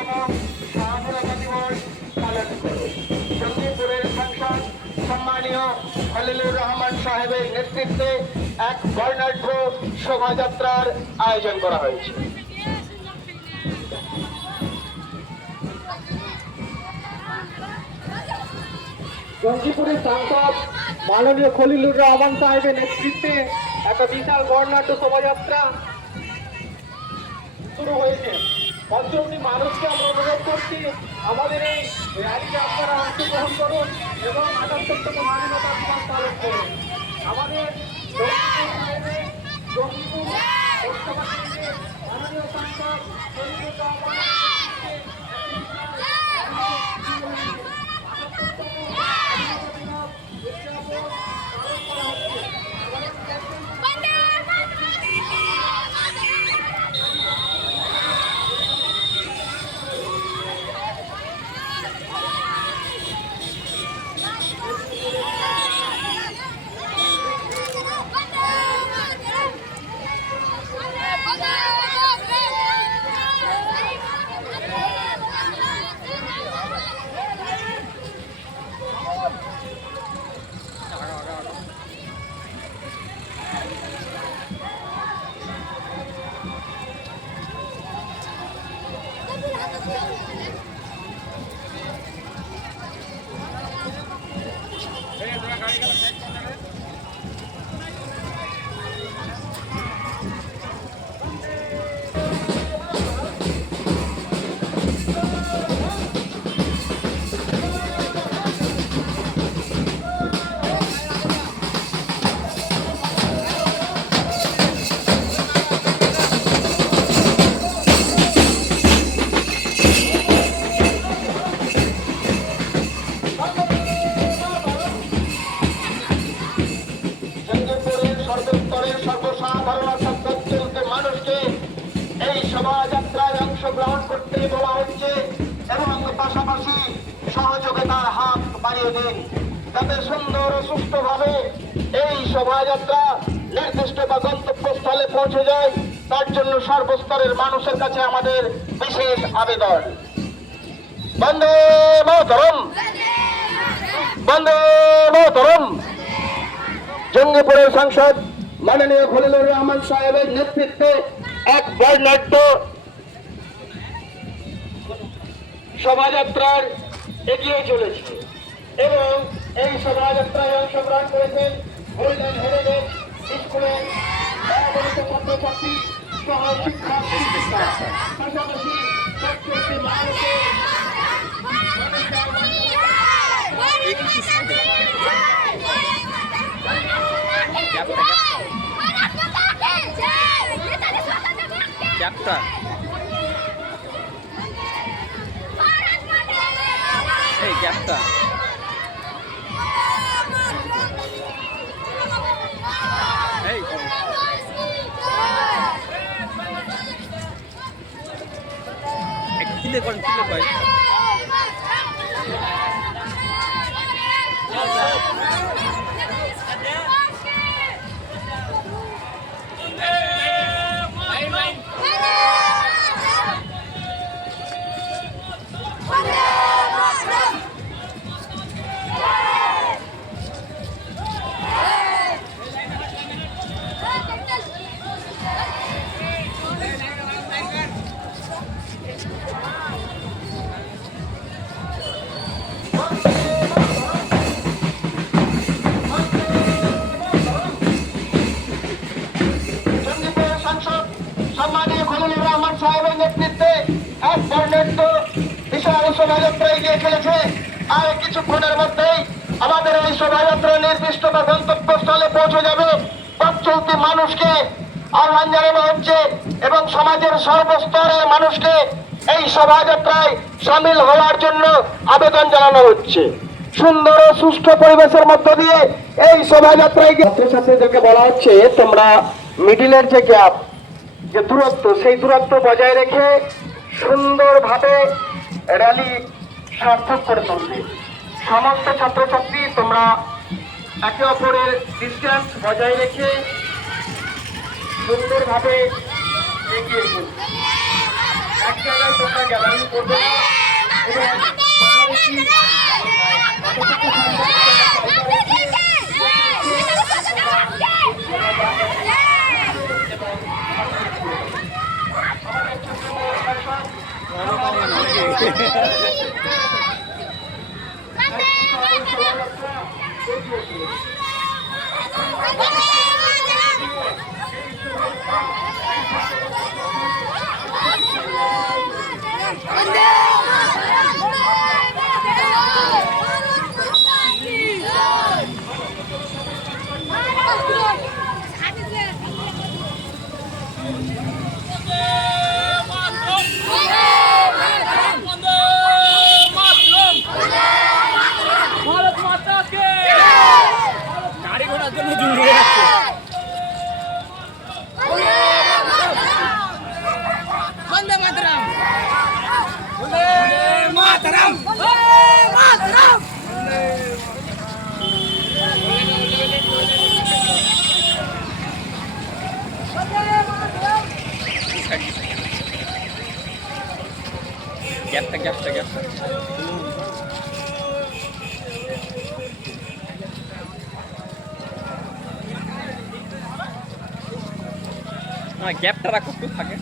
১৫তম স্বাধীনতা দিবস পালন করে জঙ্গিপুরের সাংসদ সম্মানীয় খলিলুর রহমান সাহেবের নেতৃত্বে এক বর্ণাঢ্য শোভাযাত্রার আয়োজন করা হয়েছে। জঙ্গিপুরের সাংসদ মাননীয় খলিলুর রহমান সাহেবের নেতৃত্বে একটা বিশাল বর্ণাঢ্য শোভাযাত্রা শুরু হয়েছে। পঞ্চমটি মানুষকে আমরা অনুরোধ করছি আমাদের এই র্যালিতে আপনারা অংশগ্রহণ করুন এবং ৭৮তম স্বাধীনতা দিবস পালন করুন। আমাদের জঙ্গিপুর লোকসভা কেন্দ্রের মাননীয় সাংসদ খলিলুর রহমান শোভাযাত্রায় অংশগ্রহণ করতে বলা হচ্ছে এবং পাশাপাশি সহযোগিতার হাত বাড়িয়ে দিন যাতে সুন্দর ও সুষ্ঠুভাবে এই শোভাযাত্রা নির্দিষ্ট বা গন্তব্যস্থলে পৌঁছে যায়। তার জন্য সর্বস্তরের মানুষের কাছে আমাদের বিশেষ আবেদন। বন্দে মাতরম, বন্দে মাতরম। জঙ্গিপুরের সাংসদ মাননীয় খলিলুর রহমান সাহেবের নেতৃত্বে এক বর্ণাঢ্য শোভাযাত্রার এগিয়ে চলেছে এবং এই শোভাযাত্রায় অংশগ্রহণ করেছেন গোল্ডেন হেরিটেজ স্কুলের ছাত্রছাত্রী সহ শিক্ষক শিক্ষিকা পাশাপাশি প্রত্যেকটি মানুষের ক্যাপ্টা এই ক্যাপ্টা এই কিলে করেন কিলে করেন সম্মানীয় খলিলুর রহমান সাহেবের নেতৃত্বে এক বর্ণাঢ্য বিশাল শোভাযাত্রা এগিয়ে চলেছে। আর কিছুক্ষণের মধ্যেই আমাদের এই শোভাযাত্রা নির্দিষ্ট বা গন্তব্যস্থলে পৌঁছে যাবে। পথ চলতি মানুষকে আহ্বান জানানো হচ্ছে এবং সমাজের সর্বস্তরের মানুষকে এই শোভাযাত্রায় সামিল হওয়ার জন্য আবেদন জানানো হচ্ছে। সুন্দর ও সুষ্ঠু পরিবেশের মধ্য দিয়ে এই শোভাযাত্রায় ছাত্রছাত্রীদেরকে বলা হচ্ছে তোমরা মিডিলের যে গ্যাপ যে দূরত্ব সেই দূরত্ব বজায় রেখে সুন্দরভাবে র্যালি সার্থক করে তুলবে। সমস্ত ছাত্রছাত্রী তোমরা একে অপরের ডিস্টেন্স বজায় রেখে সুন্দরভাবে এগিয়ে চলবে। এক জায়গায় তোমরা গ্যাদারিং করবে না এবং গাড়ি ঘোড়ার জন্য জুড়ে যাচ্ছে। বন্দে মাতরম মাতারাম। গ্যাপটা গ্যাপটা গ্যাপটা গ্যাপটা রাখো একটু থাকে।